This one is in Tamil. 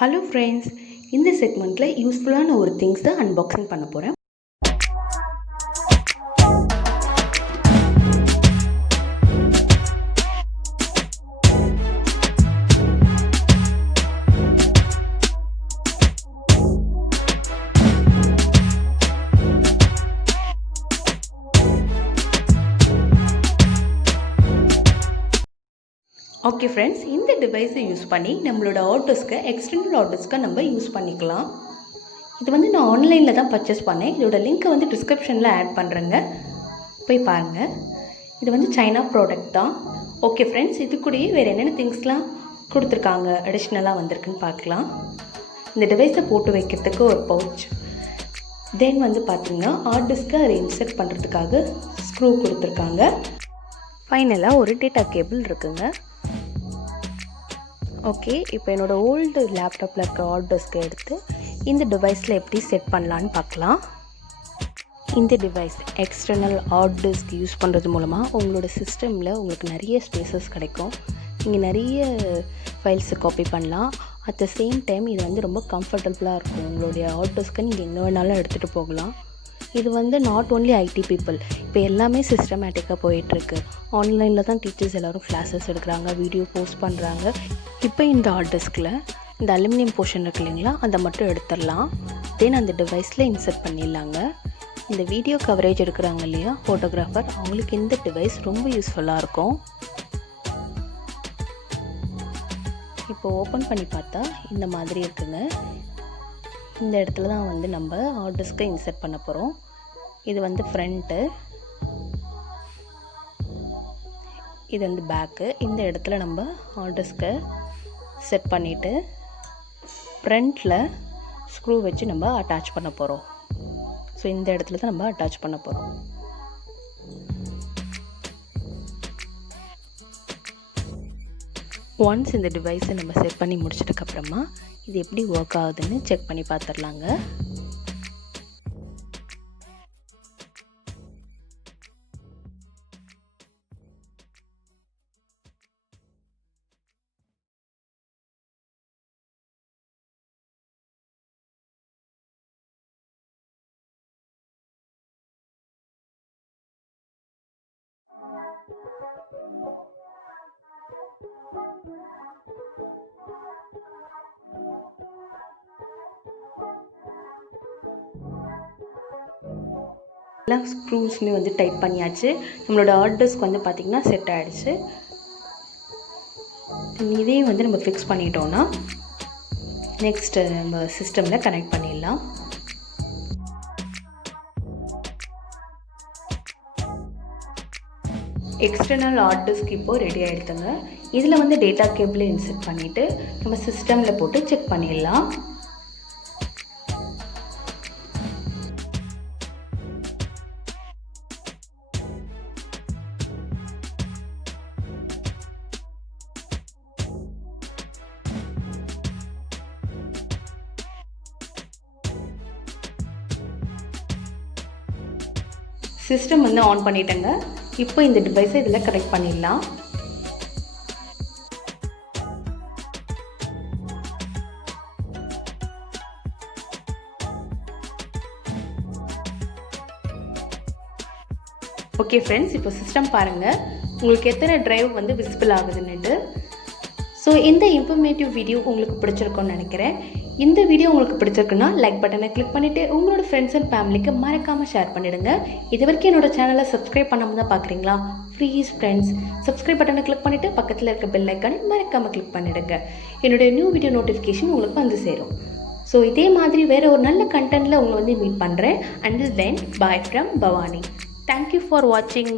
ஹலோ ஃப்ரெண்ட்ஸ், இந்த செக்மெண்ட்டில் யூஸ்ஃபுல்லான ஒரு திங்ஸ் தான் அன்பாக்சிங் பண்ண போகிறேன். ஓகே ஃப்ரெண்ட்ஸ், இந்த டிவைஸை யூஸ் பண்ணி நம்மளோட ஆட்டோஸ்க்கு எக்ஸ்டர்னல் ஆட்டோஸ்க்கு நம்ம யூஸ் பண்ணிக்கலாம். இது வந்து நான் ஆன்லைனில் தான் பர்ச்சேஸ் பண்ணேன். இதோட லிங்க்கை வந்து டிஸ்கிரிப்ஷனில் ஆட் பண்ணுறேங்க, போய் பாருங்கள். இது வந்து சைனா ப்ராடக்ட் தான். ஓகே ஃப்ரெண்ட்ஸ், இது கூடயே வேறு என்னென்ன திங்ஸ்லாம் கொடுத்துருக்காங்க அடிஷ்னலாக வந்திருக்குன்னு பார்க்கலாம். இந்த டிவைஸை போட்டு வைக்கிறதுக்கு ஒரு பவுச், தென் வந்து பார்த்திங்கன்னா ஹார்ட் டிஸ்க்கை அதை இன்சர்ட் பண்ணுறதுக்காக ஸ்க்ரூ கொடுத்துருக்காங்க. ஃபைனலாக ஒரு டேட்டா கேபிள் இருக்குங்க. ஓகே, இப்போ என்னோடய ஓல்டு லேப்டாப்பில் இருக்க ஹார்ட் டிஸ்க்கை எடுத்து இந்த டிவைஸில் எப்படி செட் பண்ணலான்னு பார்க்கலாம். இந்த device external hard disk use பண்ணுறது மூலமாக உங்களோட சிஸ்டமில் உங்களுக்கு நிறைய ஸ்பேசஸ் கிடைக்கும். நீங்கள் நிறைய ஃபைல்ஸை காப்பி பண்ணலாம். அட் த சேம் டைம் இது வந்து ரொம்ப கம்ஃபர்டபுளாக இருக்கும். உங்களுடைய ஹார்ட் டிஸ்க்கை நீங்கள் எங்கே வேணாலும் எடுத்துகிட்டு போகலாம். இது வந்து நாட் ஓன்லி ஐடி பீப்புள், இப்போ எல்லாமே சிஸ்டமேட்டிக்காக போயிட்டுருக்கு. ஆன்லைனில் தான் டீச்சர்ஸ் எல்லோரும் கிளாஸஸ் எடுக்கிறாங்க, வீடியோ போஸ்ட் பண்ணுறாங்க. இப்போ இந்த ஹார்ட் டிஸ்கில் இந்த அலுமினியம் போர்ஷன் இருக்கு இல்லைங்களா, அதை மட்டும் எடுத்துடலாம். தென் அந்த டிவைஸில் இன்சர்ட் பண்ணிடலாங்க. இந்த வீடியோ கவரேஜ் எடுக்கிறாங்க இல்லையா ஃபோட்டோகிராஃபர், அவங்களுக்கு இந்த டிவைஸ் ரொம்ப யூஸ்ஃபுல்லாக இருக்கும். இப்போ ஓப்பன் பண்ணி பார்த்தா இந்த மாதிரி இருக்குங்க. இந்த இடத்துல தான் வந்து நம்ம ஹார்ட் டிஸ்க்கை இன்சர்ட் பண்ண போகிறோம். இது வந்து ஃப்ரண்ட்டு, இது வந்து பேக்கு. இந்த இடத்துல நம்ம ஹார்ட் டிஸ்க்கை செட் பண்ணிவிட்டு ஃப்ரண்ட்டில் ஸ்க்ரூ வச்சு நம்ம அட்டாச் பண்ண போகிறோம். ஸோ இந்த இடத்துல தான் நம்ம அட்டாச் பண்ண போகிறோம். ஒன்ஸ் இந்த டிவைஸை நம்ம செட் பண்ணி முடிச்சதுக்கப்புறமா இது எப்படி ஒர்க் ஆகுதுன்னு செக் பண்ணி பார்த்துடலாங்க. எல்லா ஸ்க்ரூஸுமே வந்து டைட் பண்ணியாச்சு. நம்மளோட ஹார்ட் டிஸ்க் வந்து பார்த்திங்கன்னா செட் ஆகிடுச்சு. இதையும் வந்து நம்ம ஃபிக்ஸ் பண்ணிட்டோன்னா நெக்ஸ்ட்டு நம்ம சிஸ்டமில் கனெக்ட் பண்ணிடலாம். எக்ஸ்டர்னல் ஹார்ட் டிஸ்க் இப்போது ரெடி ஆகிடுதுங்க. இதில் வந்து டேட்டா கேபிளை இன்சர்ட் பண்ணிவிட்டு நம்ம சிஸ்டமில் போட்டு செக் பண்ணிடலாம். சிஸ்டம் வந்து ஆன் பண்ணிட்டேங்க. இப்போ இந்த டிவைஸை இதில் கனெக்ட் பண்ணிடலாம். ஓகே ஃப்ரெண்ட்ஸ், இப்போ சிஸ்டம் பாருங்கள், உங்களுக்கு எத்தனை டிரைவ் வந்து விசிபிள் ஆகுதுன்னுட்டு. ஸோ இந்த இன்ஃபர்மேட்டிவ் வீடியோ உங்களுக்கு பிடிச்சிருக்கும்னு நினைக்கிறேன். இந்த வீடியோ உங்களுக்கு பிடிச்சிருக்குன்னா லைக் பட்டனை கிளிக் பண்ணிவிட்டு உங்களோட ஃப்ரெண்ட்ஸ் அண்ட் ஃபேமிலிக்கு மறக்காமல் ஷேர் பண்ணிவிடுங்க. இது வரைக்கும் என்னோடய சேனலை சப்ஸ்கிரைப் பண்ணாமல் தான் பார்க்குறீங்களா? ப்ளீஸ் ஃப்ரெண்ட்ஸ், சப்ஸ்கிரைப் பட்டனை கிளிக் பண்ணிவிட்டு பக்கத்தில் இருக்க பெல் ஐக்கானை மறக்காமல் கிளிக் பண்ணிவிடுங்க. என்னுடைய நியூ வீடியோ நோட்டிஃபிகேஷன் உங்களுக்கு வந்து சேரும். ஸோ இதே மாதிரி வேறு ஒரு நல்ல கண்டென்ட்டில் உங்களை வந்து மீட் பண்ணுறேன். Until then, bye from Bhavani. Thank you for வாட்சிங்.